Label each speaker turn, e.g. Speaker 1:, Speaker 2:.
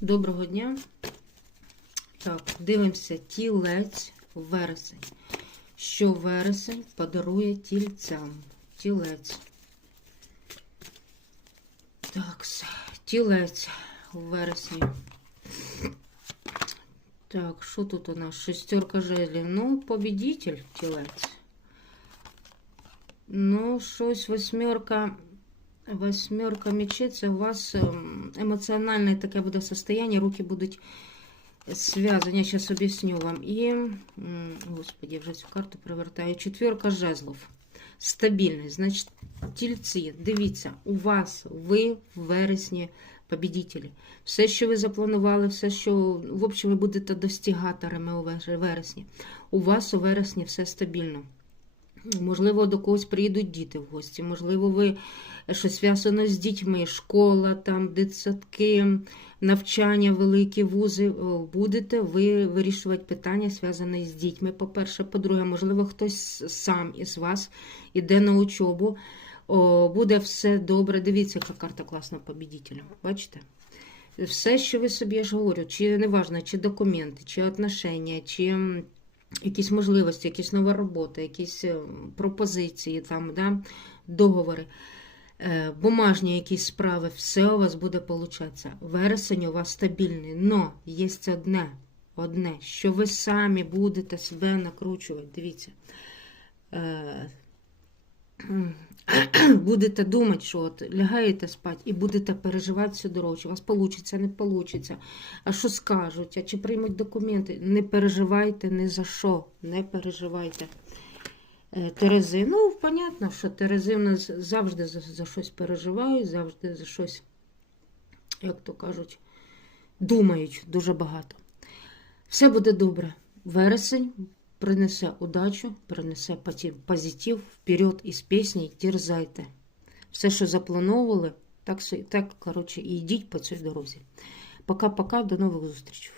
Speaker 1: Доброго дня. Так, дивимося тілець вересень. Що вересень подарує тільцям? Тілець. Так, тілець у вересні. Так, що тут у нас? Шестерка жезлів. Ну, победитель тілець. Ну, щось восьмерка. Восьмерка мечей це у вас ем, емоціональне таке буде состояние, руки будуть зв'язані, я зараз об'ясню вам. І, господи, я вже цю карту привертаю. Четверка жезлов. Стабільність. Значить, тільці, дивіться, у вас, ви в вересні побідітелі. Все, що ви запланували, все, що, в общем, ви будете достигаторами у вересні. У вас у вересні все стабільно. Можливо, до когось приїдуть діти в гості, можливо, ви щось зв'язано з дітьми, школа, там, дитсадки, навчання, великі вузи. Будете ви вирішувати питання, зв'язані з дітьми. По-перше, по-друге, можливо, хтось сам із вас іде на учобу. О, буде все добре. Дивіться, яка карта класна побідітеля. Бачите? Все, що ви собі я ж говорю, чи неважно, чи документи, чи отношення, чи якісь можливості, якісь нова робота, якісь е, пропозиції, там, да, договори, е, бумажні якісь справи, все у вас буде получатися. Вересень у вас стабільний, но є одне, одне, що ви самі будете себе накручувати. Дивіться. Будете думати, що от лягаєте спати і будете переживати всю дорогу, чи у вас вийде, не вийде, а що скажуть, а чи приймуть документи. Не переживайте ні за що, не переживайте. Е, Терези, ну, понятно, що Терези в нас завжди за, за щось переживають, завжди за щось, як то кажуть, думають дуже багато. Все буде добре. Вересень принесе удачу, принесе позитив вперед із пісні, дерзайте. Все, що заплановували, так, так коротше, і йдіть по цій дорозі. Пока-пока, до нових зустрічей.